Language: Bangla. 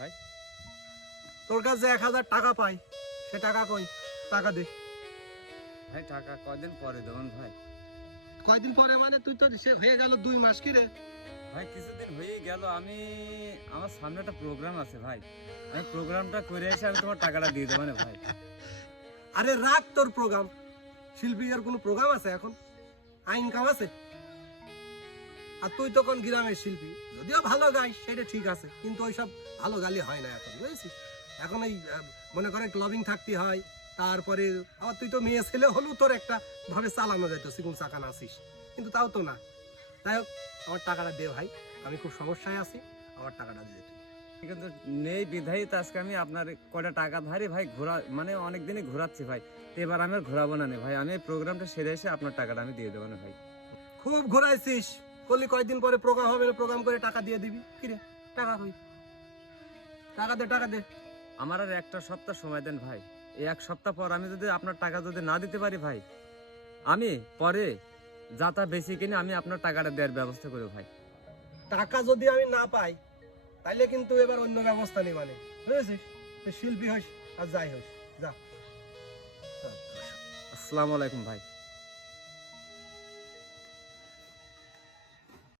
ভাই তোর কাছে 1000 টাকা পাই, সে টাকা কই? টাকা দে। ভাই টাকা কয়দিন পরে দেবেন ভাই? কয়দিন পরে মানে? তুই তো সে হয়ে গেল 2 মাস। কি রে ভাই কিছুদিন হয়ে গেল, আমার সামনে একটা প্রোগ্রাম আছে ভাই, আমি প্রোগ্রামটা করে এসে আমি তোমার টাকাটা দিয়ে দেবো না ভাই। আরে রাখ তোর প্রোগ্রাম। শিল্পীর কোনো প্রোগ্রাম আছে এখন? ইনকাম আছে? আর তুই তখন গ্রামের শিল্পী, যদিও ভালো গাইস সেটা ঠিক আছে, কিন্তু ওইসব ভালো গালি হয় না এখন, বুঝেছিস? এখন ওই মনে করে ক্লাবিং থাকতে হয়, তারপরে আবার তুই তো মেয়ে ছেলে হলেও তোর একটা ভাবে চালানো যেত, সিকুন চাকান আসিস, কিন্তু তাও তো না। তাই হোক, আমার টাকাটা দে ভাই, আমি খুব সমস্যায় আছি, আমার টাকাটা দিয়ে তুই। কিন্তু নেই বিধায়ী তো আজকে আমি আপনার কয়টা টাকা ধারি ভাই, ঘোরা মানে অনেক দিনই ঘোরাচ্ছি ভাই, তো এবার আমি আর ঘোরাবো না ভাই, আমি এই প্রোগ্রামটা সেরে এসে আপনার টাকাটা আমি দিয়ে দেবো না ভাই। খুব ঘোরাইছিস, করলি কয়েকদিন পরে প্রোগ্রাম হবে, প্রোগ্রাম করে টাকা দিয়ে দিবি। কি রে, টাকা কই? টাকা দে, টাকা দে। আমার আর একটা সপ্তাহ সময় দেন ভাই, এই এক সপ্তাহ পর আমি যদি আপনার টাকা যদি না দিতে পারি ভাই, আমি পরে যা তা বেশি কিনে আমি আপনার টাকাটা দেওয়ার ব্যবস্থা করবো ভাই। টাকা যদি আমি না পাই, তাইলে কিন্তু এবার অন্য ব্যবস্থা নেই, মানে বুঝেছিস? তুই শিল্পী হইস আর যাই হইস, যা। আসসালামু আলাইকুম ভাই।